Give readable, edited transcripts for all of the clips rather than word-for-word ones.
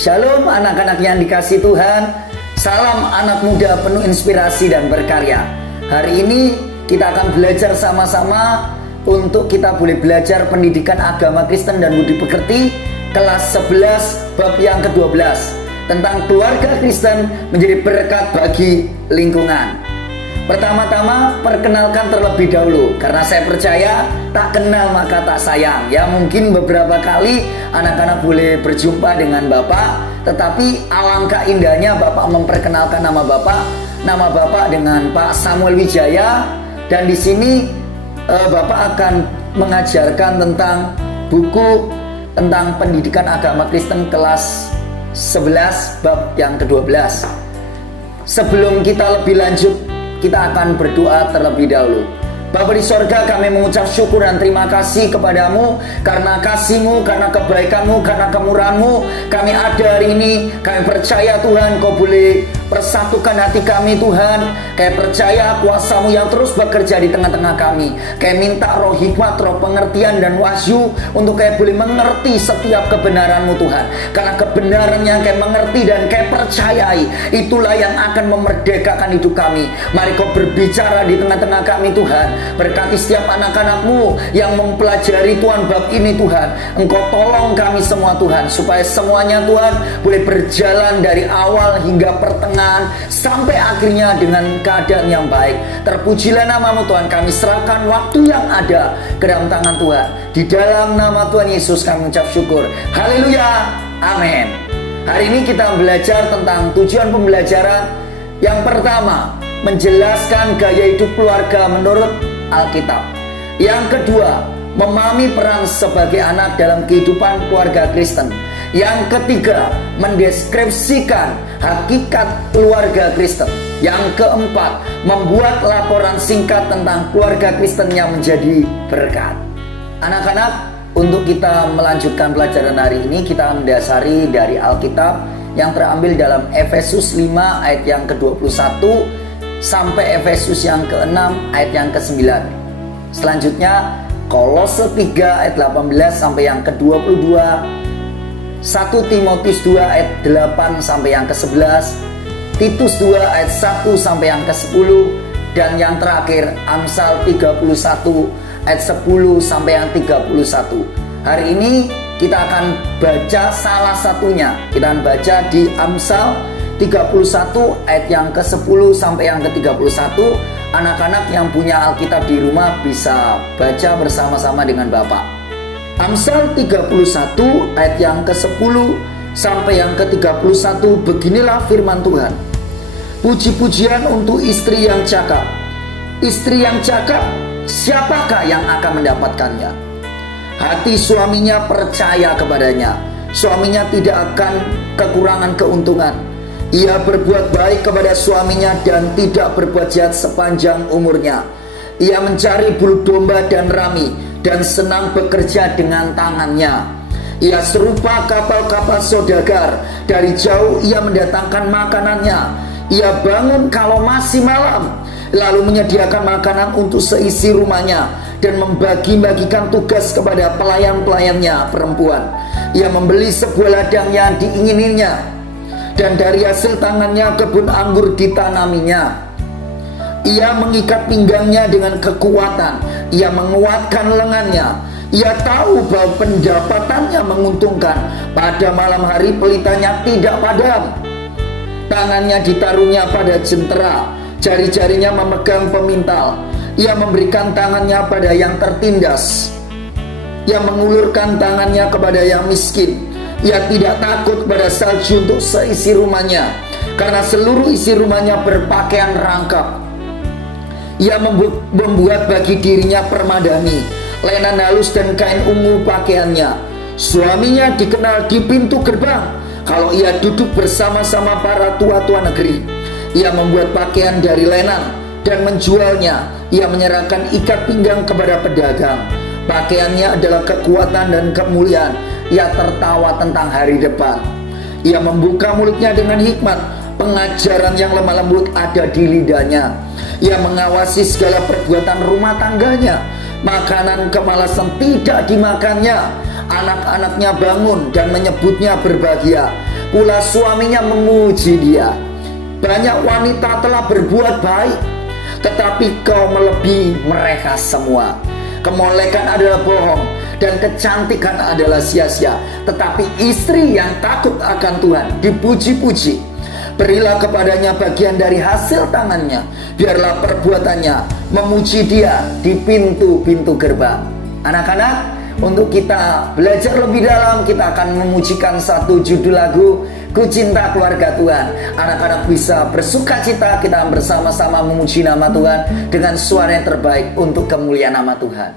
Shalom anak-anak yang dikasih Tuhan. Salam anak muda penuh inspirasi dan berkarya. Hari ini kita akan belajar sama-sama untuk kita boleh belajar pendidikan agama Kristen dan budi pekerti kelas 11 bab yang ke-12 tentang keluarga Kristen menjadi berkat bagi lingkungan. Pertama-tama perkenalkan terlebih dahulu, karena saya percaya tak kenal maka tak sayang. Ya, mungkin beberapa kali anak-anak boleh berjumpa dengan Bapak, tetapi alangkah indahnya Bapak memperkenalkan nama Bapak. Nama Bapak dengan Pak Samuel Wijaya, dan di sini Bapak akan mengajarkan tentang buku tentang pendidikan agama Kristen kelas 11 bab yang ke-12. Sebelum kita lebih lanjut, kita akan berdoa terlebih dahulu. Bapa di sorga, kami mengucap syukur dan terima kasih kepadamu karena kasih-Mu, karena kebaikan-Mu, karena kemurahan-Mu. Kami ada hari ini. Kami percaya Tuhan, Kau boleh persatukan hati kami Tuhan. Kami percaya kuasa-Mu yang terus bekerja di tengah-tengah kami. Kami minta roh hikmat, roh pengertian dan wahyu untuk kami boleh mengerti setiap kebenaran-Mu Tuhan. Karena kebenaran yang kami mengerti dan kami percayai, itulah yang akan memerdekakan hidup kami. Mari Kau berbicara di tengah-tengah kami Tuhan. Berkati setiap anak-anak-Mu yang mempelajari Tuhan bab ini Tuhan. Engkau tolong kami semua Tuhan, supaya semuanya Tuhan boleh berjalan dari awal hingga pertengahan sampai akhirnya dengan keadaan yang baik. Terpujilah nama-Mu Tuhan. Kami serahkan waktu yang ada ke dalam tangan Tuhan. Di dalam nama Tuhan Yesus kami mengucap syukur. Haleluya, amin. Hari ini kita belajar tentang tujuan pembelajaran. Yang pertama, menjelaskan gaya hidup keluarga menurut Alkitab. Yang kedua, memahami peran sebagai anak dalam kehidupan keluarga Kristen. Yang ketiga, mendeskripsikan hakikat keluarga Kristen. Yang keempat, membuat laporan singkat tentang keluarga Kristen yang menjadi berkat. Anak-anak, untuk kita melanjutkan pelajaran hari ini, kita mendasari dari Alkitab yang terambil dalam Efesus 5 ayat yang ke-21 sampai Efesus yang ke-6 ayat yang ke-9. Selanjutnya Kolose 3 ayat 18 sampai yang ke-22, 1 Timotius 2 ayat 8 sampai yang ke-11, Titus 2 ayat 1 sampai yang ke-10, dan yang terakhir Amsal 31 ayat 10 sampai yang 31. Hari ini kita akan baca salah satunya. Kita akan baca di Amsal 31 ayat yang ke-10 sampai yang ke-31. Anak-anak yang punya Alkitab di rumah bisa baca bersama-sama dengan Bapak. Amsal 31 ayat yang ke-10 sampai yang ke-31. Beginilah firman Tuhan. Puji-pujian untuk istri yang cakap. Istri yang cakap, siapakah yang akan mendapatkannya? Hati suaminya percaya kepadanya. Suaminya tidak akan kekurangan keuntungan. Ia berbuat baik kepada suaminya dan tidak berbuat jahat sepanjang umurnya. Ia mencari bulu domba dan rami dan senang bekerja dengan tangannya. Ia serupa kapal-kapal saudagar. Dari jauh ia mendatangkan makanannya. Ia bangun kalau masih malam, lalu menyediakan makanan untuk seisi rumahnya dan membagi-bagikan tugas kepada pelayan-pelayannya perempuan. Ia membeli sebuah ladang yang diingininya, dan dari hasil tangannya kebun anggur ditanaminya. Ia mengikat pinggangnya dengan kekuatan. Ia menguatkan lengannya. Ia tahu bahwa pendapatannya menguntungkan. Pada malam hari pelitanya tidak padam. Tangannya ditaruhnya pada jentera, jari-jarinya memegang pemintal. Ia memberikan tangannya pada yang tertindas. Ia mengulurkan tangannya kepada yang miskin. Ia tidak takut pada salju untuk seisi rumahnya, karena seluruh isi rumahnya berpakaian rangkap. Ia membuat bagi dirinya permadani, lenan halus dan kain ungu pakaiannya. Suaminya dikenal di pintu gerbang. Kalau ia duduk bersama-sama para tua-tua negeri, ia membuat pakaian dari lenan dan menjualnya. Ia menyerahkan ikat pinggang kepada pedagang. Pakaiannya adalah kekuatan dan kemuliaan. Ia tertawa tentang hari depan. Ia membuka mulutnya dengan hikmat. Pengajaran yang lemah lembut ada di lidahnya. Ia mengawasi segala perbuatan rumah tangganya. Makanan kemalasan tidak dimakannya. Anak-anaknya bangun dan menyebutnya berbahagia. pula suaminya memuji dia. Banyak wanita telah berbuat baik, tetapi kau melebihi mereka semua. Kemolekan adalah bohong dan kecantikan adalah sia-sia, tetapi istri yang takut akan Tuhan dipuji-puji. Berilah kepadanya bagian dari hasil tangannya, biarlah perbuatannya memuji dia di pintu-pintu gerbang. Anak-anak, untuk kita belajar lebih dalam, kita akan memujikan satu judul lagu, Ku Cinta Keluarga Tuhan. Anak-anak bisa bersuka cita, kita bersama-sama memuji nama Tuhan dengan suara yang terbaik untuk kemuliaan nama Tuhan.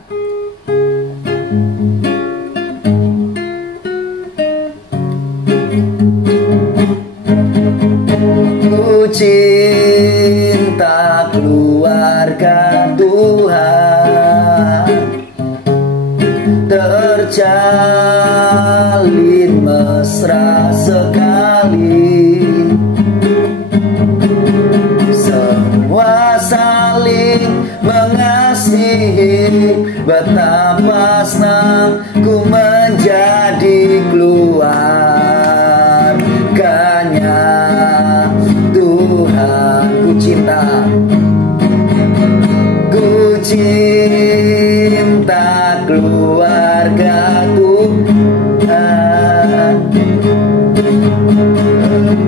Ku cinta keluarga Tuhan, terjalin mesra sekali, semua saling mengasihi. Betapa senang ku menjadi keluarganya Tuhan. Ku cinta, ku cinta keluarga Tuhan,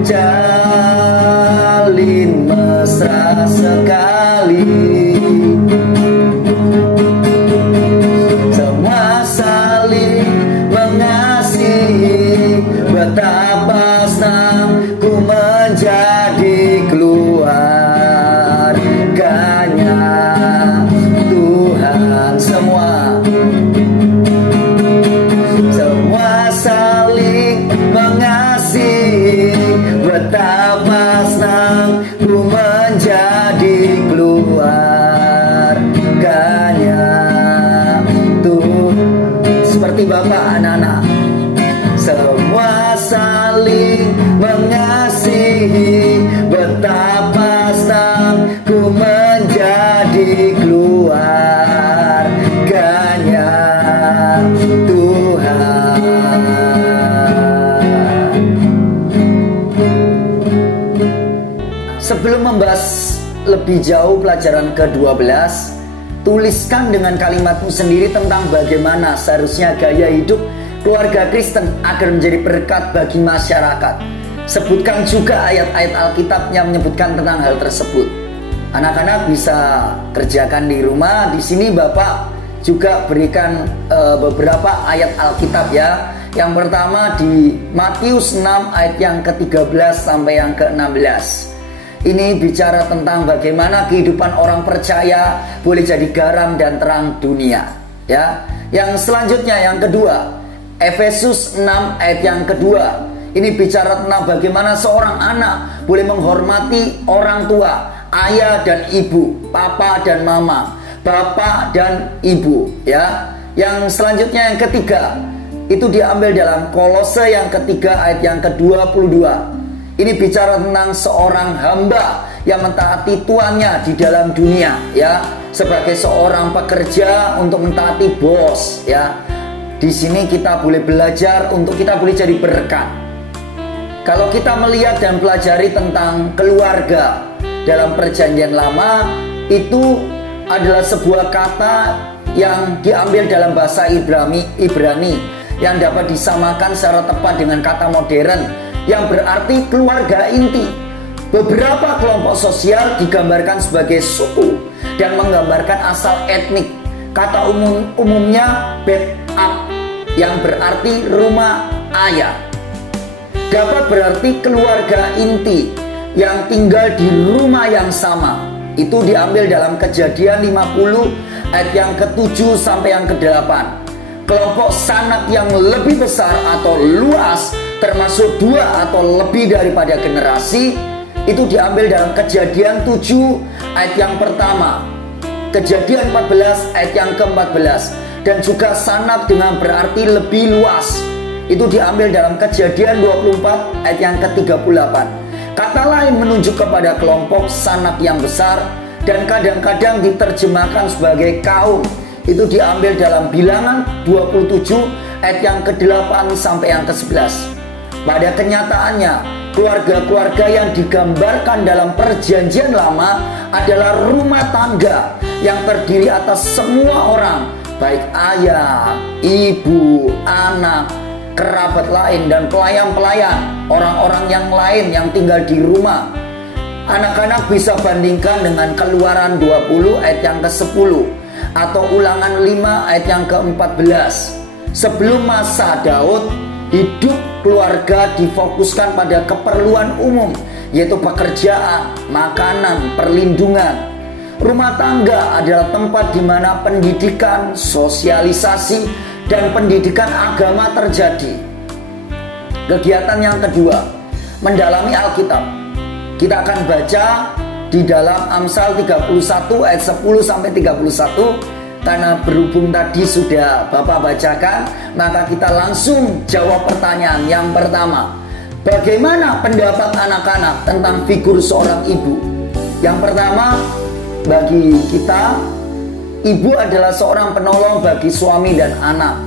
jalin mesra sekali, semua saling mengasihi. Betapa senang ku menjadi keluarganya Tuhan. Semua saling mengasihi. Betapa senang ku menjadi keluarganya Tuhan. Seperti Bapak, anak-anak, semua saling mengasihi. Betapa senang ku menjadi keluarganya Tuhan. Sebelum membahas lebih jauh pelajaran ke-12, tuliskan dengan kalimatmu sendiri tentang bagaimana seharusnya gaya hidup keluarga Kristen agar menjadi berkat bagi masyarakat. Sebutkan juga ayat-ayat Alkitab yang menyebutkan tentang hal tersebut. Anak-anak bisa kerjakan di rumah. Di sini Bapak juga berikan beberapa ayat Alkitab ya. Yang pertama di Matius 6 ayat yang ke-13 sampai yang ke-16. Ini bicara tentang bagaimana kehidupan orang percaya boleh jadi garam dan terang dunia ya. Yang selanjutnya yang kedua, Efesus 6 ayat yang kedua. Ini bicara tentang bagaimana seorang anak boleh menghormati orang tua, ayah dan ibu, papa dan mama, bapak dan ibu ya. Yang selanjutnya yang ketiga, itu diambil dalam Kolose yang ketiga ayat yang ke-22. Ini bicara tentang seorang hamba yang mentaati tuannya di dalam dunia ya, sebagai seorang pekerja untuk mentaati bos ya. Di sini kita boleh belajar untuk kita boleh jadi berkat. Kalau kita melihat dan pelajari tentang keluarga dalam Perjanjian Lama, itu adalah sebuah kata yang diambil dalam bahasa Ibrani yang dapat disamakan secara tepat dengan kata modern yang berarti keluarga inti. Beberapa kelompok sosial digambarkan sebagai suku dan menggambarkan asal etnik. Kata umumnya bet up yang berarti rumah ayah. Dapat berarti keluarga inti yang tinggal di rumah yang sama. Itu diambil dalam Kejadian 50 ayat yang ke-7 sampai yang ke-8. Kelompok sanak yang lebih besar atau luas, termasuk 2 atau lebih daripada generasi, itu diambil dalam Kejadian 7 ayat yang pertama, Kejadian 14 ayat yang ke-14. Dan juga sanak dengan berarti lebih luas, itu diambil dalam Kejadian 24 ayat yang ke-38. Kata lain menunjuk kepada kelompok sanak yang besar dan kadang-kadang diterjemahkan sebagai kaum. Itu diambil dalam Bilangan 27 ayat yang ke-8 sampai yang ke-11. Pada kenyataannya, keluarga-keluarga yang digambarkan dalam Perjanjian Lama adalah rumah tangga yang terdiri atas semua orang, baik ayah, ibu, anak, kerabat lain, dan pelayan-pelayan, orang-orang yang lain yang tinggal di rumah. Anak-anak bisa bandingkan dengan Keluaran 20 ayat yang ke-10 atau Ulangan 5 ayat yang ke-14. Sebelum masa Daud, hidup keluarga difokuskan pada keperluan umum, yaitu pekerjaan, makanan, perlindungan. Rumah tangga adalah tempat di mana pendidikan, sosialisasi, dan pendidikan agama terjadi. Kegiatan yang kedua, mendalami Alkitab. Kita akan baca di dalam Amsal 31 ayat 10 sampai 31. Karena berhubung tadi sudah Bapak bacakan, maka kita langsung jawab pertanyaan yang pertama. Bagaimana pendapat anak-anak tentang figur seorang ibu? Yang pertama, bagi kita, ibu adalah seorang penolong bagi suami dan anak.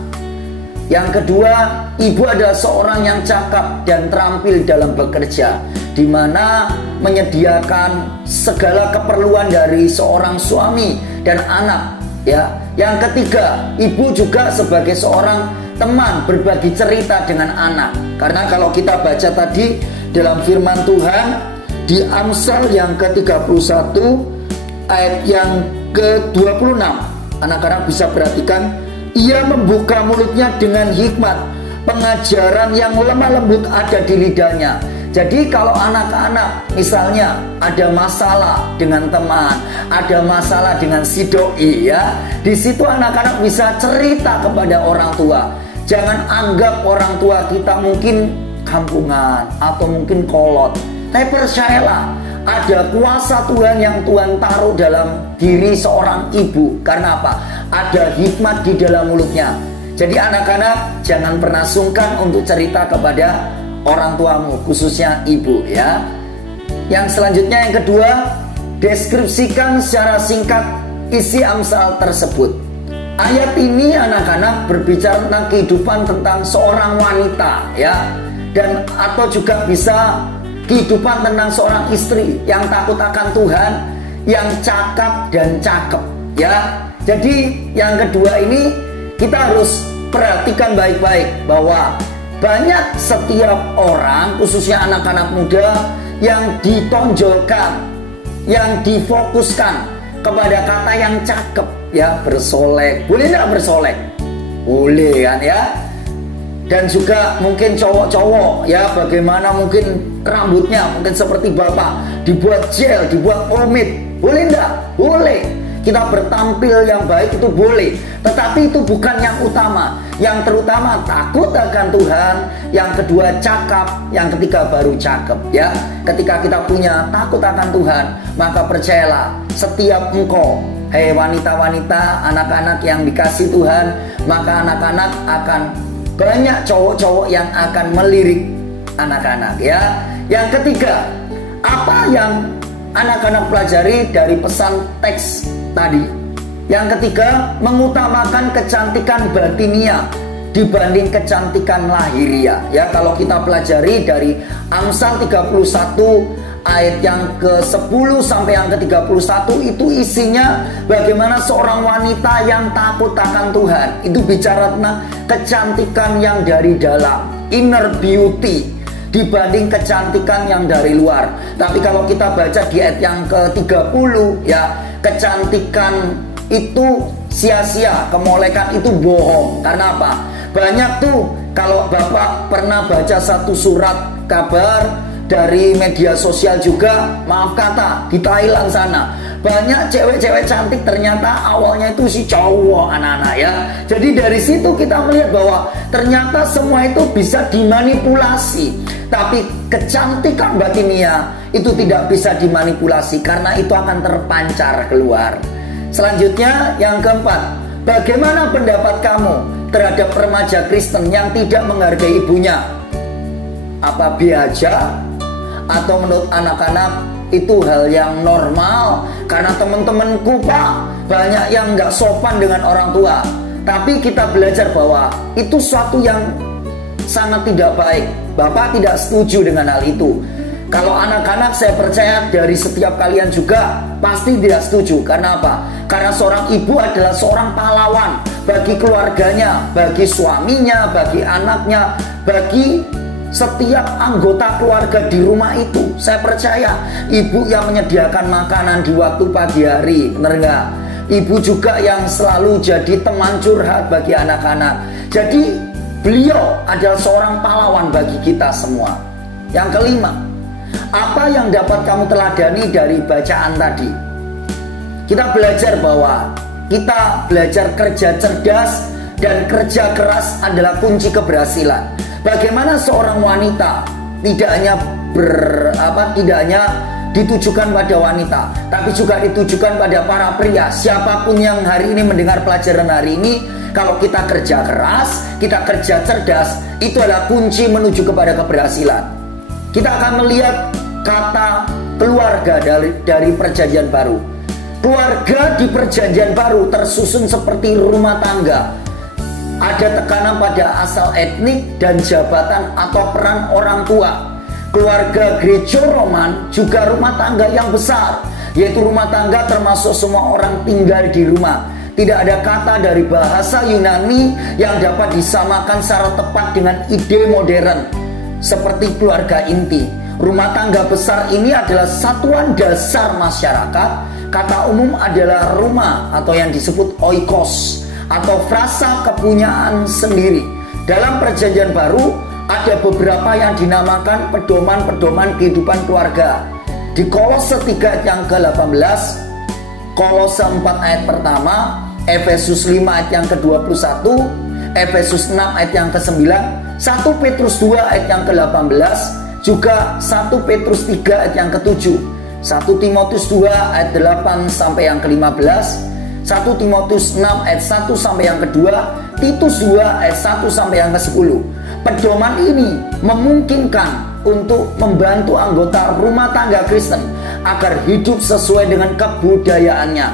Yang kedua, ibu adalah seorang yang cakap dan terampil dalam bekerja, di mana menyediakan segala keperluan dari seorang suami dan anak. Ya, yang ketiga, ibu juga sebagai seorang teman berbagi cerita dengan anak. Karena kalau kita baca tadi dalam firman Tuhan di Amsal yang ke-31 ayat yang ke-26, anak-anak bisa perhatikan, ia membuka mulutnya dengan hikmat, pengajaran yang lemah lembut ada di lidahnya. Jadi kalau anak-anak misalnya ada masalah dengan teman, ada masalah dengan si doi, ya, di situ anak-anak bisa cerita kepada orang tua. Jangan anggap orang tua kita mungkin kampungan atau mungkin kolot. Tapi percayalah, ada kuasa Tuhan yang Tuhan taruh dalam diri seorang ibu. Karena apa? Ada hikmat di dalam mulutnya. Jadi anak-anak jangan pernah sungkan untuk cerita kepada orang tuamu, khususnya ibu, ya. Yang selanjutnya, yang kedua, deskripsikan secara singkat isi Amsal tersebut. Ayat ini anak-anak berbicara tentang kehidupan tentang seorang wanita, ya, dan atau juga bisa kehidupan tentang seorang istri yang takut akan Tuhan, yang cakap dan cakep, ya. Jadi yang kedua ini kita harus perhatikan baik-baik bahwa banyak setiap orang, khususnya anak-anak muda, yang ditonjolkan, yang difokuskan kepada kata yang cakep, ya, bersolek. Boleh tidak bersolek? Boleh kan, ya. Dan juga mungkin cowok-cowok, ya, bagaimana mungkin rambutnya mungkin seperti bapak, dibuat gel, dibuat pomade. Boleh tidak? Boleh. Kita bertampil yang baik itu boleh, tetapi itu bukan yang utama. Yang terutama takut akan Tuhan, yang kedua cakap, yang ketiga baru cakep, ya. Ketika kita punya takut akan Tuhan, maka percayalah, setiap engkau, hei wanita-wanita, anak-anak yang dikasih Tuhan, maka anak-anak akan banyak cowok-cowok yang akan melirik anak-anak, ya. Yang ketiga, apa yang anak-anak pelajari dari pesan teks tadi? Yang ketiga, mengutamakan kecantikan batinia dibanding kecantikan lahiriah. Ya, kalau kita pelajari dari Amsal 31 ayat yang ke-10 sampai yang ke-31, itu isinya bagaimana seorang wanita yang takut akan Tuhan. Itu bicara tentang kecantikan yang dari dalam, inner beauty, dibanding kecantikan yang dari luar. Tapi kalau kita baca di ayat yang ke-30, ya, kecantikan itu sia-sia, kemolekan itu bohong. Karena apa? Banyak tuh, kalau Bapak pernah baca satu surat kabar dari media sosial juga, maaf kata, di Thailand sana, banyak cewek-cewek cantik ternyata awalnya itu si cowok, anak-anak, ya. Jadi dari situ kita melihat bahwa ternyata semua itu bisa dimanipulasi. Tapi kecantikan batinia itu tidak bisa dimanipulasi, karena itu akan terpancar keluar. Selanjutnya, yang keempat, bagaimana pendapat kamu terhadap remaja Kristen yang tidak menghargai ibunya? Apa biasa? Atau menurut anak-anak itu hal yang normal? Karena teman-temanku, Pak, banyak yang nggak sopan dengan orang tua. Tapi kita belajar bahwa itu suatu yang sangat tidak baik. Bapak tidak setuju dengan hal itu. Kalau anak-anak, saya percaya dari setiap kalian juga pasti tidak setuju. Karena apa? Karena seorang ibu adalah seorang pahlawan bagi keluarganya, bagi suaminya, bagi anaknya, bagi setiap anggota keluarga di rumah itu. Saya percaya ibu yang menyediakan makanan di waktu pagi hari, benar nggak? Ibu juga yang selalu jadi teman curhat bagi anak-anak. Jadi beliau adalah seorang pahlawan bagi kita semua. Yang kelima, apa yang dapat kamu teladani dari bacaan tadi? Kita belajar bahwa kita belajar kerja cerdas dan kerja keras adalah kunci keberhasilan. Bagaimana seorang wanita tidak hanya ditujukan pada wanita, tapi juga ditujukan pada para pria. Siapapun yang hari ini mendengar pelajaran hari ini, kalau kita kerja keras, kita kerja cerdas, itu adalah kunci menuju kepada keberhasilan. Kita akan melihat kata keluarga dari perjanjian baru. Keluarga di perjanjian baru tersusun seperti rumah tangga. Ada tekanan pada asal etnik dan jabatan atau peran orang tua. Keluarga Greco-Roman juga rumah tangga yang besar, yaitu rumah tangga termasuk semua orang tinggal di rumah. Tidak ada kata dari bahasa Yunani yang dapat disamakan secara tepat dengan ide modern seperti keluarga inti. Rumah tangga besar ini adalah satuan dasar masyarakat. Kata umum adalah rumah atau yang disebut oikos atau frasa kepunyaan sendiri. Dalam perjanjian baru ada beberapa yang dinamakan pedoman-pedoman kehidupan keluarga. Di Kolose 3 ayat yang ke-18, Kolose 4 ayat pertama, Efesus 5 ayat yang ke-21, Efesus 6 ayat yang ke-9, 1 Petrus 2 ayat yang ke-18, juga 1 Petrus 3 ayat yang ke-7, 1 Timotius 2 ayat 8 sampai yang ke-15, 1 Timotius 6 ayat 1 sampai yang ke-2, Titus 2 ayat 1 sampai yang ke-10. Pedoman ini memungkinkan untuk membantu anggota rumah tangga Kristen agar hidup sesuai dengan kebudayaannya.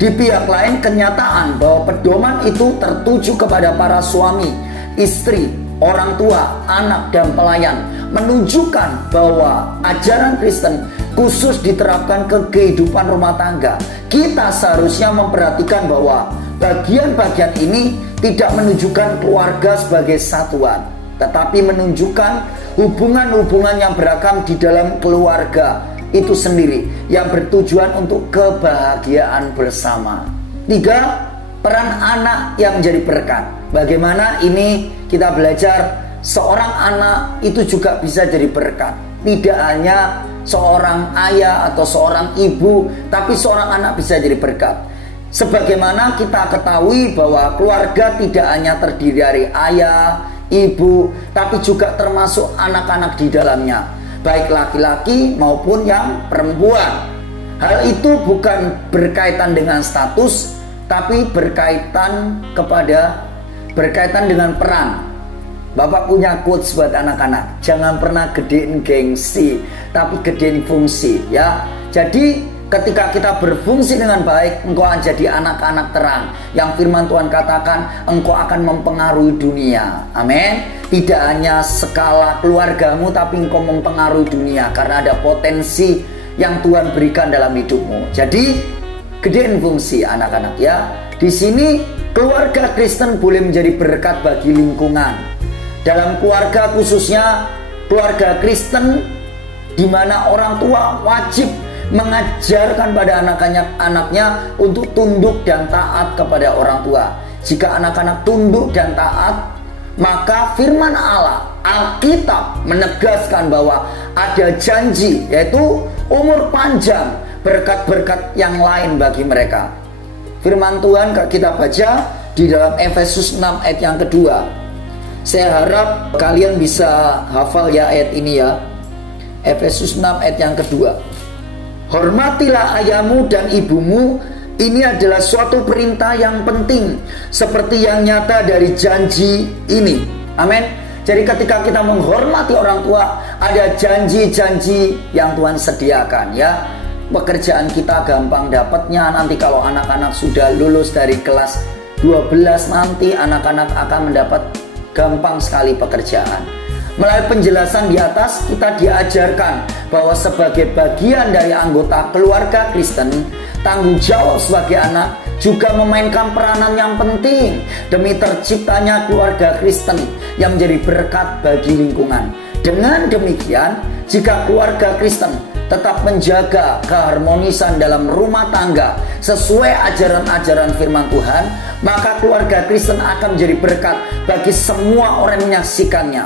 Di pihak lain, kenyataan bahwa pedoman itu tertuju kepada para suami, istri, orang tua, anak, dan pelayan menunjukkan bahwa ajaran Kristen khusus diterapkan ke kehidupan rumah tangga. Kita seharusnya memperhatikan bahwa bagian-bagian ini tidak menunjukkan keluarga sebagai satuan, tetapi menunjukkan hubungan-hubungan yang beragam di dalam keluarga itu sendiri yang bertujuan untuk kebahagiaan bersama. 3. Peran anak yang menjadi berkat. Bagaimana ini kita belajar seorang anak itu juga bisa jadi berkat. Tidak hanya seorang ayah atau seorang ibu, tapi seorang anak bisa jadi berkat. Sebagaimana kita ketahui bahwa keluarga tidak hanya terdiri dari ayah, ibu, tapi juga termasuk anak-anak di dalamnya, baik laki-laki maupun yang perempuan. Hal itu bukan berkaitan dengan status, tapi berkaitan dengan peran. Bapak punya quotes buat anak-anak, jangan pernah gedein gengsi, tapi gedein fungsi, ya. Jadi ketika kita berfungsi dengan baik, engkau akan jadi anak-anak terang yang firman Tuhan katakan engkau akan mempengaruhi dunia. Amin. Tidak hanya skala keluargamu, tapi engkau mempengaruhi dunia karena ada potensi yang Tuhan berikan dalam hidupmu. Jadi gedein fungsi anak-anak, ya. Di sini keluarga Kristen boleh menjadi berkat bagi lingkungan. Dalam keluarga, khususnya keluarga Kristen, di mana orang tua wajib mengajarkan pada anak-anaknya untuk tunduk dan taat kepada orang tua. Jika anak-anak tunduk dan taat, maka firman Allah, Alkitab menegaskan bahwa ada janji, yaitu umur panjang, berkat-berkat yang lain bagi mereka. Firman Tuhan kita baca di dalam Efesus 6 ayat yang kedua. Saya harap kalian bisa hafal ya ayat ini ya. Efesus 6 ayat yang kedua. Hormatilah ayahmu dan ibumu. Ini adalah suatu perintah yang penting, seperti yang nyata dari janji ini. Amin. Jadi ketika kita menghormati orang tua, ada janji-janji yang Tuhan sediakan, ya. Pekerjaan kita gampang dapatnya. Nanti kalau anak-anak sudah lulus dari kelas 12, nanti anak-anak akan mendapat gampang sekali pekerjaan. Melalui penjelasan di atas, kita diajarkan bahwa sebagai bagian dari anggota keluarga Kristen, tanggung jawab sebagai anak juga memainkan peranan yang penting demi terciptanya keluarga Kristen yang menjadi berkat bagi lingkungan. Dengan demikian, jika keluarga Kristen tetap menjaga keharmonisan dalam rumah tangga sesuai ajaran-ajaran firman Tuhan, maka keluarga Kristen akan menjadi berkat bagi semua orang yang menyaksikannya.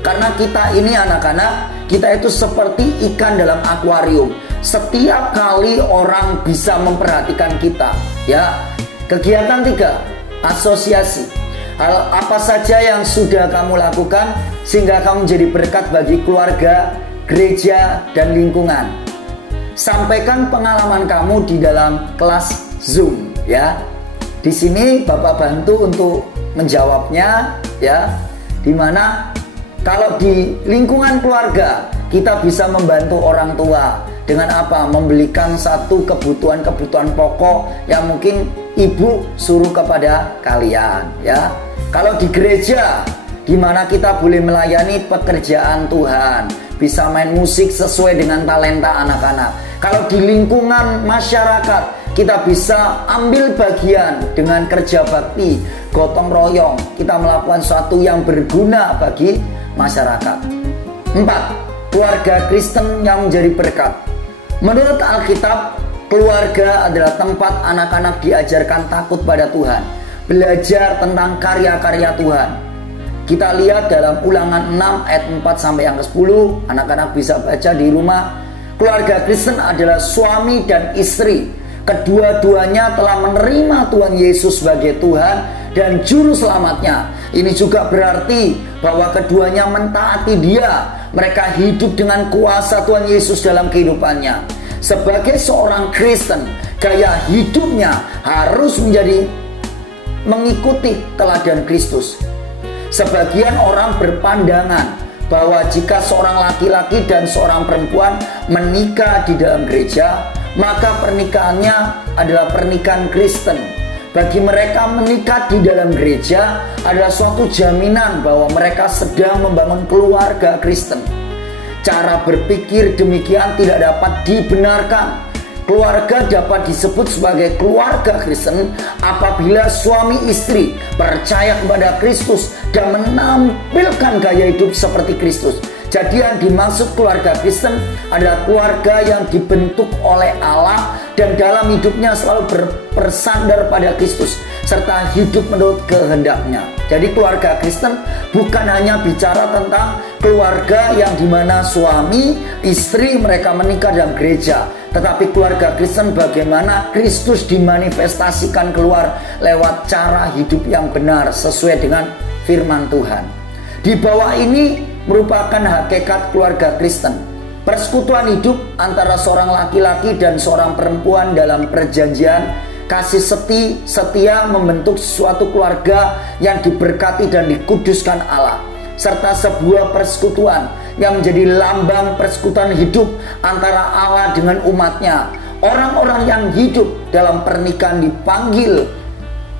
Karena kita ini anak-anak, kita itu seperti ikan dalam akuarium. Setiap kali orang bisa memperhatikan kita, ya. Kegiatan 3, asosiasi. Hal apa saja yang sudah kamu lakukan sehingga kamu menjadi berkat bagi keluarga, gereja, dan lingkungan. Sampaikan pengalaman kamu di dalam kelas Zoom, ya. Di sini Bapak bantu untuk menjawabnya, ya. Dimana kalau di lingkungan keluarga kita bisa membantu orang tua dengan apa? Membelikan satu kebutuhan-kebutuhan pokok yang mungkin ibu suruh kepada kalian, ya. Kalau di gereja, di mana kita boleh melayani pekerjaan Tuhan, bisa main musik sesuai dengan talenta anak-anak. Kalau di lingkungan masyarakat, kita bisa ambil bagian dengan kerja bakti, gotong royong, kita melakukan sesuatu yang berguna bagi masyarakat. 4. Keluarga Kristen yang menjadi berkat. Menurut Alkitab, keluarga adalah tempat anak-anak diajarkan takut pada Tuhan, belajar tentang karya-karya Tuhan. Kita lihat dalam Ulangan 6 ayat 4 sampai yang ke-10, anak-anak bisa baca di rumah. Keluarga Kristen adalah suami dan istri. Kedua-duanya telah menerima Tuhan Yesus sebagai Tuhan dan Juru Selamatnya. Ini juga berarti bahwa keduanya mentaati Dia. Mereka hidup dengan kuasa Tuhan Yesus dalam kehidupannya. Sebagai seorang Kristen, gaya hidupnya harus menjadi mengikuti teladan Kristus. Sebagian orang berpandangan bahwa jika seorang laki-laki dan seorang perempuan menikah di dalam gereja, maka pernikahannya adalah pernikahan Kristen. Bagi mereka, menikah di dalam gereja adalah suatu jaminan bahwa mereka sedang membangun keluarga Kristen. Cara berpikir demikian tidak dapat dibenarkan. Keluarga dapat disebut sebagai keluarga Kristen apabila suami istri percaya kepada Kristus dan menampilkan gaya hidup seperti Kristus. Jadi yang dimaksud keluarga Kristen adalah keluarga yang dibentuk oleh Allah dan dalam hidupnya selalu bersandar pada Kristus serta hidup menurut kehendaknya. Jadi keluarga Kristen bukan hanya bicara tentang keluarga yang dimana suami, istri mereka menikah dalam gereja, tetapi keluarga Kristen bagaimana Kristus dimanifestasikan keluar lewat cara hidup yang benar sesuai dengan firman Tuhan. Di bawah ini merupakan hakikat keluarga Kristen. Persekutuan hidup antara seorang laki-laki dan seorang perempuan dalam perjanjian kasih setia membentuk suatu keluarga yang diberkati dan dikuduskan Allah, serta sebuah persekutuan yang menjadi lambang persekutuan hidup antara Allah dengan umatnya. Orang-orang yang hidup dalam pernikahan dipanggil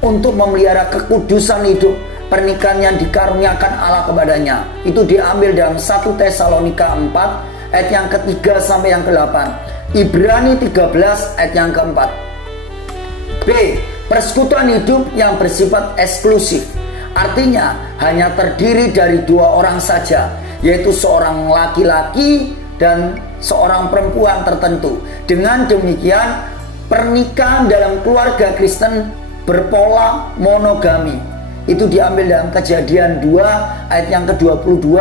untuk memelihara kekudusan hidup pernikahan yang dikaruniakan Allah kepadanya. Itu diambil dalam 1 Tesalonika 4 ayat yang ke-3 sampai yang ke-8, Ibrani 13 ayat yang ke-4. B. Persekutuan hidup yang bersifat eksklusif. Artinya hanya terdiri dari 2 orang saja, yaitu seorang laki-laki dan seorang perempuan tertentu. Dengan demikian, pernikahan dalam keluarga Kristen berpola monogami. Itu diambil dalam Kejadian 2 ayat yang ke-22,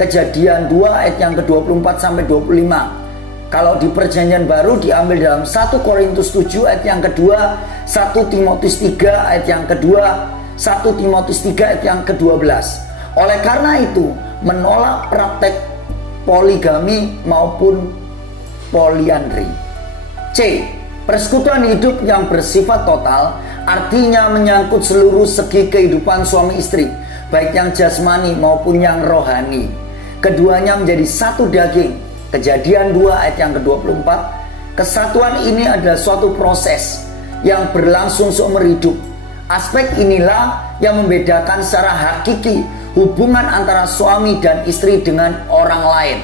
Kejadian 2 ayat yang ke-24 sampai 25. Kalau di perjanjian baru diambil dalam 1 Korintus 7 ayat yang kedua, 1 Timotius 3 ayat yang kedua, 1 Timotius 3 ayat yang ke-12. Oleh karena itu, menolak praktek poligami maupun poliandri. C. Persekutuan hidup yang bersifat total artinya menyangkut seluruh segi kehidupan suami istri, baik yang jasmani maupun yang rohani. Keduanya menjadi satu daging. Kejadian 2 ayat yang ke-24. Kesatuan ini adalah suatu proses yang berlangsung seumur hidup. Aspek inilah yang membedakan secara hakiki hubungan antara suami dan istri dengan orang lain.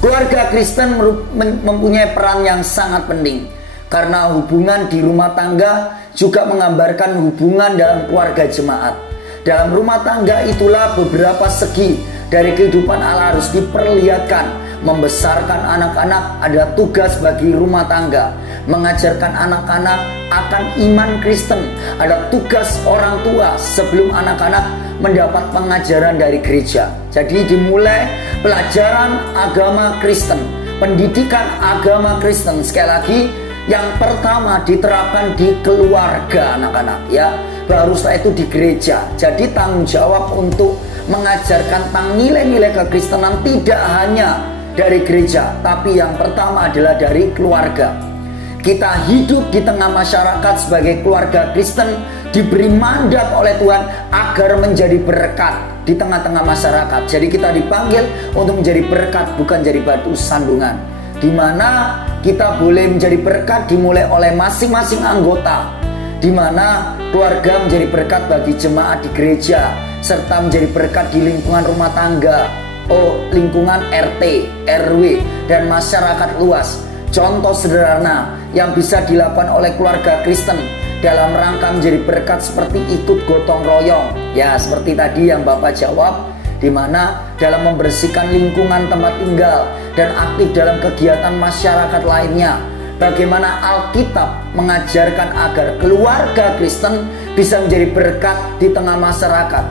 Keluarga Kristen mempunyai peran yang sangat penting, karena hubungan di rumah tangga juga menggambarkan hubungan dalam keluarga jemaat. Dalam rumah tangga itulah beberapa segi dari kehidupan Allah harus diperlihatkan. Membesarkan anak-anak ada tugas bagi rumah tangga. Mengajarkan anak-anak akan iman Kristen ada tugas orang tua sebelum anak-anak mendapat pengajaran dari gereja. Jadi dimulai pelajaran agama Kristen, pendidikan agama Kristen. Sekali lagi, yang pertama diterapkan di keluarga anak-anak, ya. Baru setelah itu di gereja. Jadi tanggung jawab untuk mengajarkan tentang nilai-nilai kekristenan tidak hanya dari gereja, tapi yang pertama adalah dari keluarga. Kita hidup di tengah masyarakat sebagai keluarga Kristen, diberi mandat oleh Tuhan agar menjadi berkat di tengah-tengah masyarakat. Jadi kita dipanggil untuk menjadi berkat, bukan jadi batu sandungan. Di mana kita boleh menjadi berkat dimulai oleh masing-masing anggota, di mana keluarga menjadi berkat bagi jemaat di gereja, serta menjadi berkat di lingkungan rumah tangga, lingkungan RT, RW, dan masyarakat luas. Contoh sederhana yang bisa dilakukan oleh keluarga Kristen dalam rangka menjadi berkat seperti ikut gotong royong, ya seperti tadi yang Bapak jawab, di mana dalam membersihkan lingkungan tempat tinggal dan aktif dalam kegiatan masyarakat lainnya. Bagaimana Alkitab mengajarkan agar keluarga Kristen bisa menjadi berkat di tengah masyarakat.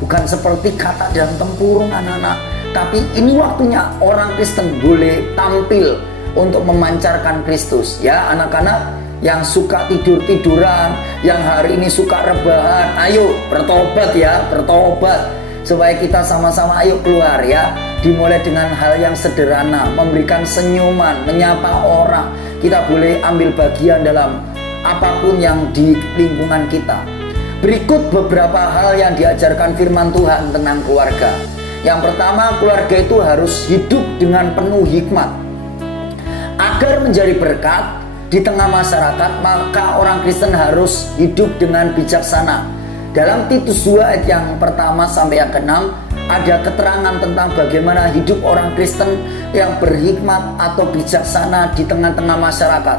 Bukan seperti kata dalam tempurung anak-anak, tapi ini waktunya orang Kristen boleh tampil untuk memancarkan Kristus. Ya anak-anak yang suka tidur-tiduran, yang hari ini suka rebahan, ayo bertobat ya, bertobat. Supaya kita sama-sama ayo keluar ya. Dimulai dengan hal yang sederhana, memberikan senyuman, menyapa orang. Kita boleh ambil bagian dalam apapun yang di lingkungan kita. Berikut beberapa hal yang diajarkan firman Tuhan tentang keluarga. Yang pertama, keluarga itu harus hidup dengan penuh hikmat. Agar menjadi berkat di tengah masyarakat, maka orang Kristen harus hidup dengan bijaksana. Dalam Titus 2 ayat yang pertama sampai yang ke-6 ada keterangan tentang bagaimana hidup orang Kristen yang berhikmat atau bijaksana di tengah-tengah masyarakat.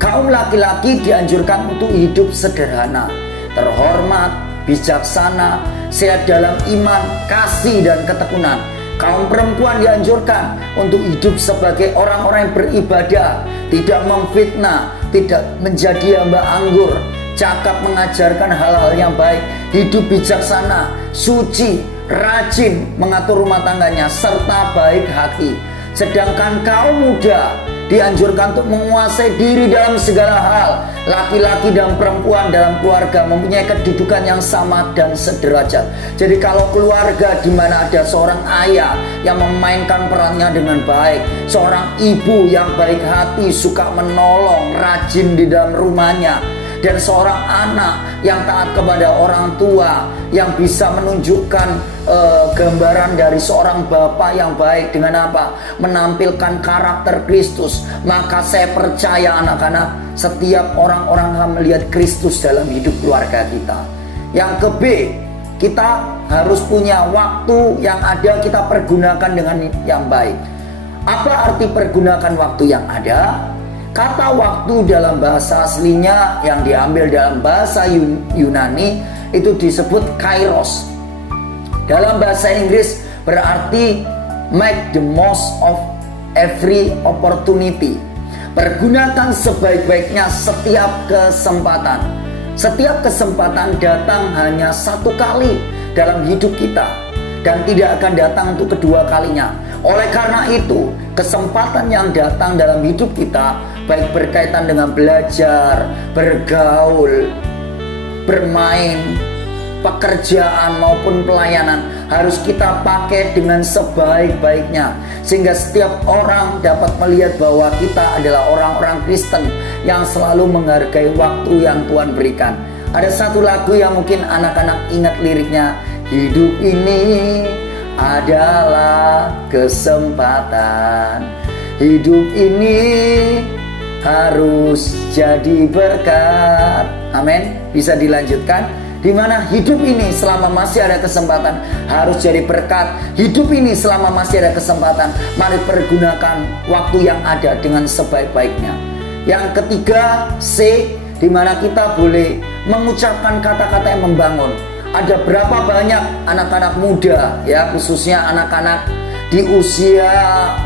Kaum laki-laki dianjurkan untuk hidup sederhana, terhormat, bijaksana, sehat dalam iman, kasih, dan ketekunan. Kaum perempuan dianjurkan untuk hidup sebagai orang-orang yang beribadah, tidak memfitnah, tidak menjadi hamba anggur, cakap mengajarkan hal-hal yang baik, hidup bijaksana, suci, rajin mengatur rumah tangganya, serta baik hati. Sedangkan kaum muda dianjurkan untuk menguasai diri dalam segala hal. Laki-laki dan perempuan dalam keluarga mempunyai kedudukan yang sama dan sederajat. Jadi kalau keluarga di mana ada seorang ayah yang memainkan perannya dengan baik, seorang ibu yang baik hati, suka menolong, rajin di dalam rumahnya, dan seorang anak yang taat kepada orang tua, yang bisa menunjukkan gambaran dari seorang bapak yang baik dengan apa? Menampilkan karakter Kristus. Maka saya percaya anak-anak, setiap orang-orang akan melihat Kristus dalam hidup keluarga kita. Yang ke B, kita harus punya waktu yang ada, kita pergunakan dengan yang baik. Apa arti pergunakan waktu yang ada? Kata waktu dalam bahasa aslinya yang diambil dalam bahasa Yunani itu disebut kairos. Dalam bahasa Inggris berarti make the most of every opportunity. Pergunakan sebaik-baiknya setiap kesempatan. Setiap kesempatan datang hanya satu kali dalam hidup kita dan tidak akan datang untuk kedua kalinya. Oleh karena itu, kesempatan yang datang dalam hidup kita, baik berkaitan dengan belajar, bergaul, bermain, pekerjaan maupun pelayanan, harus kita pakai dengan sebaik-baiknya, sehingga setiap orang dapat melihat bahwa kita adalah orang-orang Kristen yang selalu menghargai waktu yang Tuhan berikan. Ada satu lagu yang mungkin anak-anak ingat liriknya, hidup ini adalah kesempatan, hidup ini harus jadi berkat. Amin. Bisa dilanjutkan. Di mana hidup ini selama masih ada kesempatan harus jadi berkat. Hidup ini selama masih ada kesempatan, mari pergunakan waktu yang ada dengan sebaik-baiknya. Yang ketiga, C, di mana kita boleh mengucapkan kata-kata yang membangun. Ada berapa banyak anak-anak muda, ya, khususnya anak-anak di usia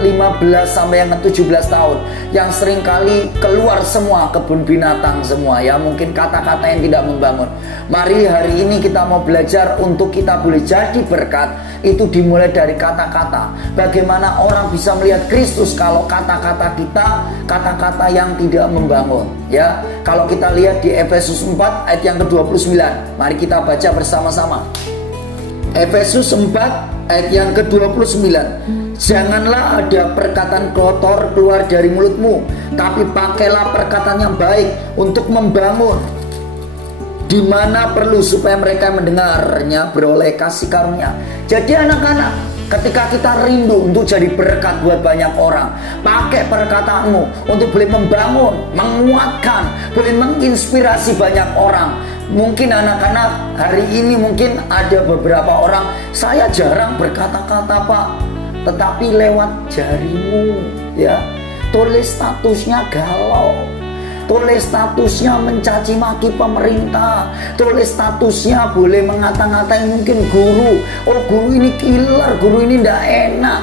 15 sampai yang 17 tahun yang seringkali keluar semua kebun binatang semua, ya, mungkin kata-kata yang tidak membangun. Mari hari ini kita mau belajar untuk kita boleh jadi berkat. Itu dimulai dari kata-kata. Bagaimana orang bisa melihat Kristus kalau kata-kata kita kata-kata yang tidak membangun, ya. Kalau kita lihat di Efesus 4 ayat yang ke-29, mari kita baca bersama-sama. Efesus 4 ayat yang ke-29. Janganlah ada perkataan kotor keluar dari mulutmu, tapi pakailah perkataan yang baik untuk membangun, di mana perlu supaya mereka mendengarnya beroleh kasih karunia. Jadi anak-anak, ketika kita rindu untuk jadi berkat buat banyak orang, pakai perkataanmu untuk boleh membangun, menguatkan, boleh menginspirasi banyak orang. Mungkin anak-anak hari ini mungkin ada beberapa orang, saya jarang berkata-kata Pak, tetapi lewat jarimu, ya, tulis statusnya galau, tulis statusnya mencaci maki pemerintah, tulis statusnya boleh mengata-ngatain mungkin guru, oh guru ini killer, guru ini tidak enak.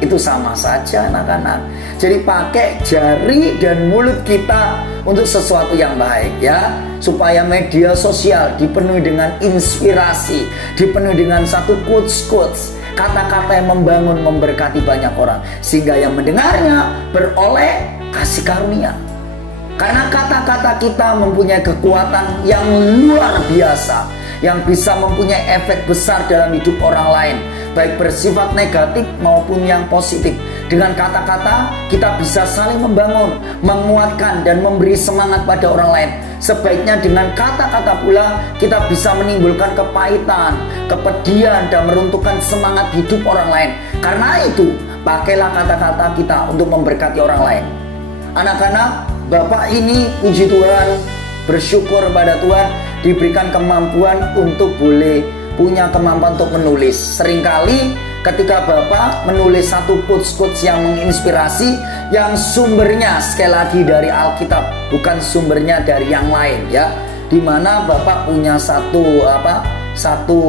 Itu sama saja anak-anak. Jadi pakai jari dan mulut kita untuk sesuatu yang baik, ya, supaya media sosial dipenuhi dengan inspirasi, dipenuhi dengan satu quotes, kata-kata yang membangun, memberkati banyak orang, sehingga yang mendengarnya beroleh kasih karunia. Karena kata-kata kita mempunyai kekuatan yang luar biasa, yang bisa mempunyai efek besar dalam hidup orang lain, baik bersifat negatif maupun yang positif. Dengan kata-kata kita bisa saling membangun, menguatkan, dan memberi semangat pada orang lain. Sebaiknya dengan kata-kata pula kita bisa menimbulkan kepahitan, kepedihan, dan meruntuhkan semangat hidup orang lain. Karena itu, pakailah kata-kata kita untuk memberkati orang lain. Anak-anak, Bapak ini puji Tuhan, bersyukur pada Tuhan diberikan kemampuan untuk boleh punya kemampuan untuk menulis. Seringkali ketika Bapak menulis satu quotes yang menginspirasi, yang sumbernya sekali lagi dari Alkitab, bukan sumbernya dari yang lain, ya. Dimana Bapak punya satu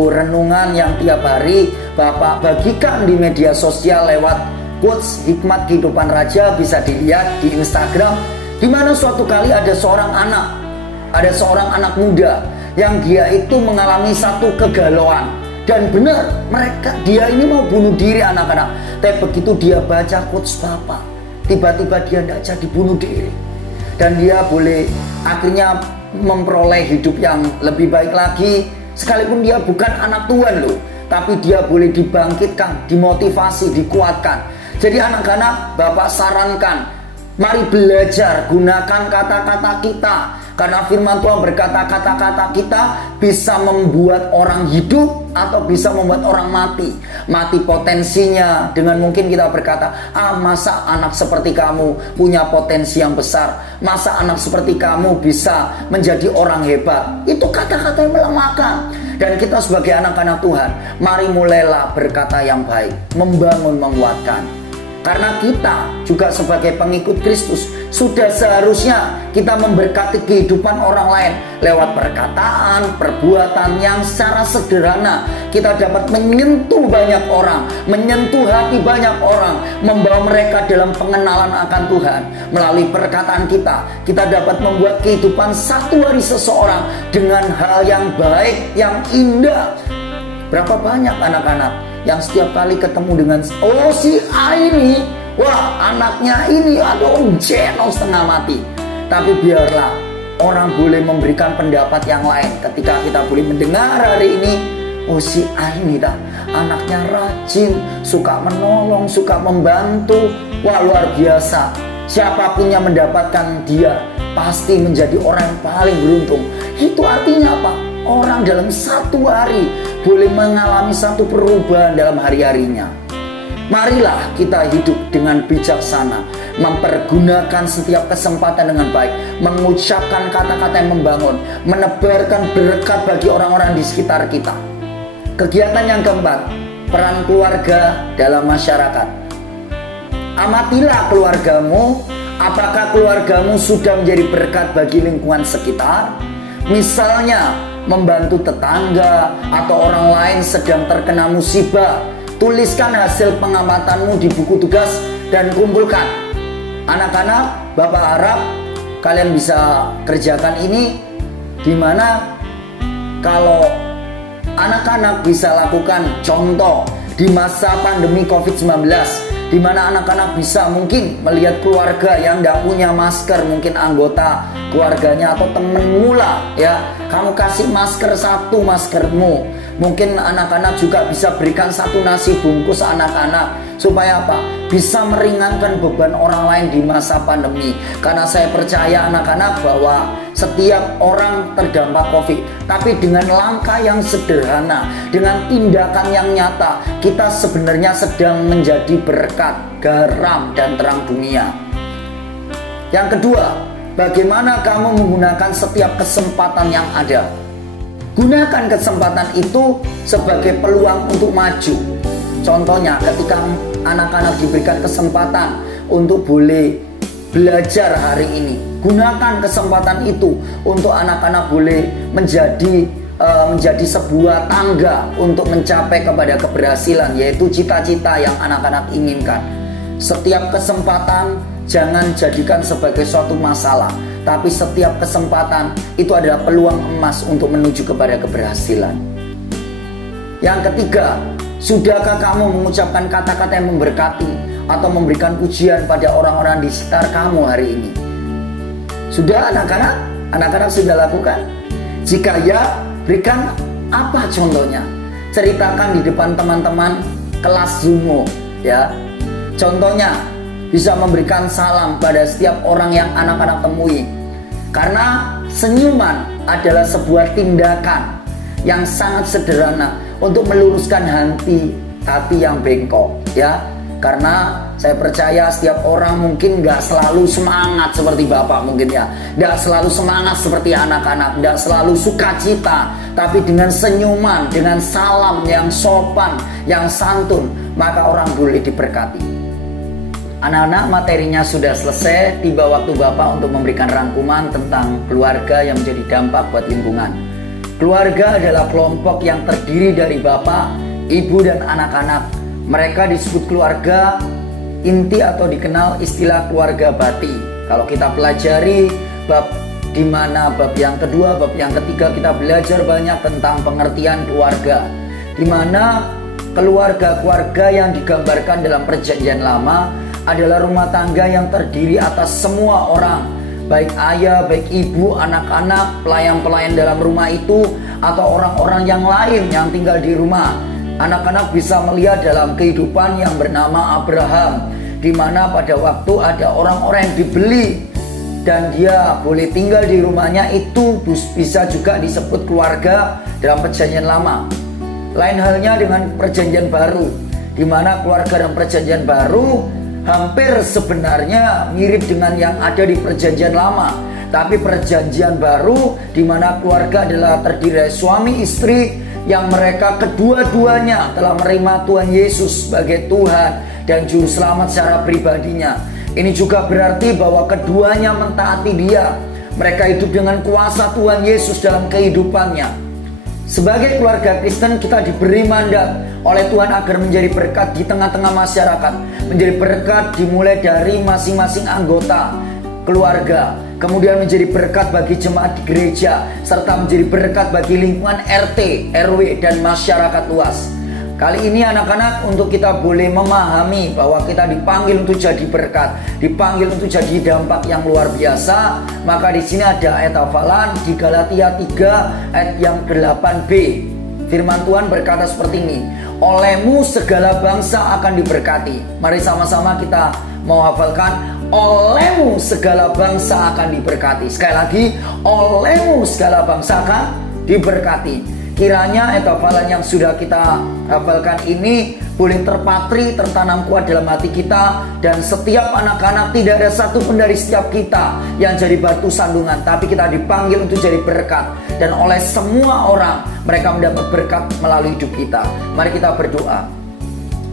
renungan yang tiap hari Bapak bagikan di media sosial lewat quotes hikmat kehidupan raja, bisa dilihat di Instagram. Dimana suatu kali ada seorang anak muda yang dia itu mengalami satu kegalauan. Dan benar, dia ini mau bunuh diri anak-anak. Tapi begitu dia baca quotes Bapak, tiba-tiba dia tidak jadi bunuh diri. Dan dia boleh akhirnya memperoleh hidup yang lebih baik lagi. Sekalipun dia bukan anak Tuhan loh, tapi dia boleh dibangkitkan, dimotivasi, dikuatkan. Jadi anak-anak, Bapak sarankan, mari belajar gunakan kata-kata kita. Karena firman Tuhan berkata kata-kata kita bisa membuat orang hidup atau bisa membuat orang mati. Mati potensinya dengan mungkin kita berkata, masa anak seperti kamu punya potensi yang besar, masa anak seperti kamu bisa menjadi orang hebat. Itu kata-kata yang melemahkan. Dan kita sebagai anak-anak Tuhan, mari mulailah berkata yang baik, membangun, menguatkan. Karena kita juga sebagai pengikut Kristus sudah seharusnya kita memberkati kehidupan orang lain lewat perkataan, perbuatan yang secara sederhana kita dapat menyentuh banyak orang, menyentuh hati banyak orang, membawa mereka dalam pengenalan akan Tuhan. Melalui perkataan kita dapat membuat kehidupan satu hari seseorang dengan hal yang baik, yang indah. Berapa banyak anak-anak yang setiap kali ketemu dengan si A ini, wah anaknya ini aduh jenos setengah mati. Tapi biarlah orang boleh memberikan pendapat yang lain. Ketika kita boleh mendengar hari ini, si A ini anaknya rajin, suka menolong, suka membantu, wah luar biasa. Siapapun yang mendapatkan dia pasti menjadi orang yang paling beruntung. Itu artinya apa? Orang dalam satu hari boleh mengalami satu perubahan dalam hari-harinya. Marilah kita hidup dengan bijaksana, mempergunakan setiap kesempatan dengan baik, mengucapkan kata-kata yang membangun, menebarkan berkat bagi orang-orang di sekitar kita. Kegiatan yang keempat, peran keluarga dalam masyarakat. Amatilah keluargamu, apakah keluargamu sudah menjadi berkat bagi lingkungan sekitar? Misalnya, membantu tetangga atau orang lain sedang terkena musibah. Tuliskan hasil pengamatanmu di buku tugas dan kumpulkan. Anak-anak, Bapak harap kalian bisa kerjakan ini, dimana kalau anak-anak bisa lakukan contoh di masa pandemi COVID-19, di mana anak-anak bisa mungkin melihat keluarga yang tidak punya masker, mungkin anggota keluarganya atau temenmu lah ya, kamu kasih masker satu maskermu. Mungkin anak-anak juga bisa berikan satu nasi bungkus anak-anak, supaya apa? Bisa meringankan beban orang lain di masa pandemi. Karena saya percaya anak-anak bahwa setiap orang terdampak COVID, tapi dengan langkah yang sederhana, dengan tindakan yang nyata, kita sebenarnya sedang menjadi berkat, garam dan terang dunia. Yang kedua, bagaimana kamu menggunakan setiap kesempatan yang ada? Gunakan kesempatan itu sebagai peluang untuk maju. Contohnya ketika anak-anak diberikan kesempatan untuk boleh belajar hari ini, gunakan kesempatan itu untuk anak-anak boleh menjadi sebuah tangga untuk mencapai kepada keberhasilan, yaitu cita-cita yang anak-anak inginkan. Setiap kesempatan jangan jadikan sebagai suatu masalah, tapi setiap kesempatan itu adalah peluang emas untuk menuju kepada keberhasilan. Yang ketiga, sudahkah kamu mengucapkan kata-kata yang memberkati atau memberikan pujian pada orang-orang di sekitar kamu hari ini? Sudah anak-anak? Anak-anak sudah lakukan? Jika ya, berikan apa contohnya? Ceritakan di depan teman-teman kelas Zoom ya. Contohnya, bisa memberikan salam pada setiap orang yang anak-anak temui. Karena senyuman adalah sebuah tindakan yang sangat sederhana untuk meluruskan hati yang bengkok ya. Karena saya percaya setiap orang mungkin gak selalu semangat seperti Bapak mungkin ya, gak selalu semangat seperti anak-anak, gak selalu sukacita. Tapi dengan senyuman, dengan salam yang sopan, yang santun, maka orang boleh diberkati. Anak-anak, materinya sudah selesai. Tiba waktu Bapak untuk memberikan rangkuman tentang keluarga yang menjadi dampak buat lingkungan. Keluarga adalah kelompok yang terdiri dari bapak, ibu, dan anak-anak. Mereka disebut keluarga inti atau dikenal istilah keluarga bati. Kalau kita pelajari bab di mana bab yang kedua, bab yang ketiga, kita belajar banyak tentang pengertian keluarga. Di mana keluarga-keluarga yang digambarkan dalam Perjanjian Lama adalah rumah tangga yang terdiri atas semua orang, baik ayah, baik ibu, anak-anak, pelayan-pelayan dalam rumah itu, atau orang-orang yang lain yang tinggal di rumah. Anak-anak bisa melihat dalam kehidupan yang bernama Abraham, di mana pada waktu ada orang-orang yang dibeli dan dia boleh tinggal di rumahnya, itu bisa juga disebut keluarga dalam Perjanjian Lama. Lain halnya dengan Perjanjian Baru, di mana keluarga dalam Perjanjian Baru hampir sebenarnya mirip dengan yang ada di Perjanjian Lama. Tapi Perjanjian Baru di mana keluarga adalah terdiri dari suami istri yang mereka kedua-duanya telah menerima Tuhan Yesus sebagai Tuhan dan Juru Selamat secara pribadinya. Ini juga berarti bahwa keduanya mentaati Dia. Mereka hidup dengan kuasa Tuhan Yesus dalam kehidupannya. Sebagai keluarga Kristen, kita diberi mandat oleh Tuhan agar menjadi berkat di tengah-tengah masyarakat, menjadi berkat dimulai dari masing-masing anggota keluarga, kemudian menjadi berkat bagi jemaat di gereja, serta menjadi berkat bagi lingkungan RT, RW, dan masyarakat luas. Kali ini anak-anak, untuk kita boleh memahami bahwa kita dipanggil untuk jadi berkat, dipanggil untuk jadi dampak yang luar biasa. Maka di sini ada ayat hafalan di Galatia 3 ayat yang 8b. Firman Tuhan berkata seperti ini: olehmu segala bangsa akan diberkati. Mari sama-sama kita mau hafalkan: olehmu segala bangsa akan diberkati. Sekali lagi, olehmu segala bangsa akan diberkati. Kiranya ayat hafalan yang sudah kita hafalkan ini boleh terpatri, tertanam kuat dalam hati kita. Dan setiap anak-anak, tidak ada satu pun dari setiap kita yang jadi batu sandungan, tapi kita dipanggil untuk jadi berkat. Dan oleh semua orang, mereka mendapat berkat melalui hidup kita. Mari kita berdoa.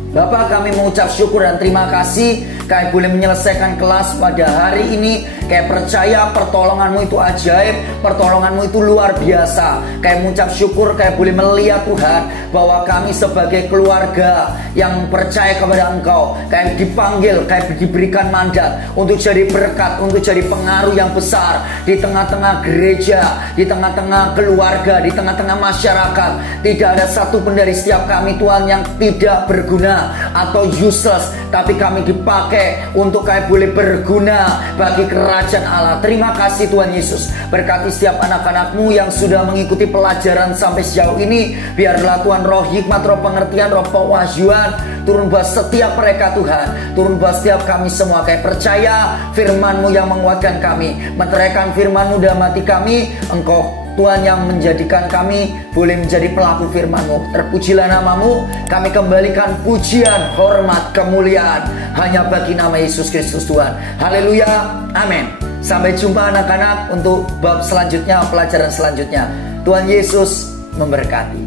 Bapak, kami mengucap syukur dan terima kasih kami boleh menyelesaikan kelas pada hari ini. Kami percaya pertolonganmu itu ajaib, pertolonganmu itu luar biasa. Kami mengucap syukur kami boleh melihat Tuhan bahwa kami sebagai keluarga yang percaya kepada Engkau, kami dipanggil, kami diberikan mandat untuk jadi berkat, untuk jadi pengaruh yang besar di tengah-tengah gereja, di tengah-tengah keluarga, di tengah-tengah masyarakat. Tidak ada satu pun dari setiap kami Tuhan yang tidak berguna atau useless, tapi kami dipakai untuk kami boleh berguna bagi kerajaan Allah. Terima kasih Tuhan Yesus. Berkati setiap anak-anak-Mu yang sudah mengikuti pelajaran sampai sejauh ini. Biarlah Tuhan roh hikmat, roh pengertian, roh pewahyuan turun buat setiap mereka Tuhan. Turun buat setiap kami semua. Kami percaya firman-Mu yang menguatkan kami, meteraikan firman-Mu dalam hati kami. Engkau Tuhan yang menjadikan kami boleh menjadi pelaku firman-Mu. Terpujilah nama-Mu. Kami kembalikan pujian, hormat, kemuliaan hanya bagi nama Yesus Kristus Tuhan. Haleluya, amin. Sampai jumpa anak-anak untuk bab selanjutnya, pelajaran selanjutnya. Tuhan Yesus memberkati.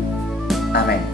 Amin.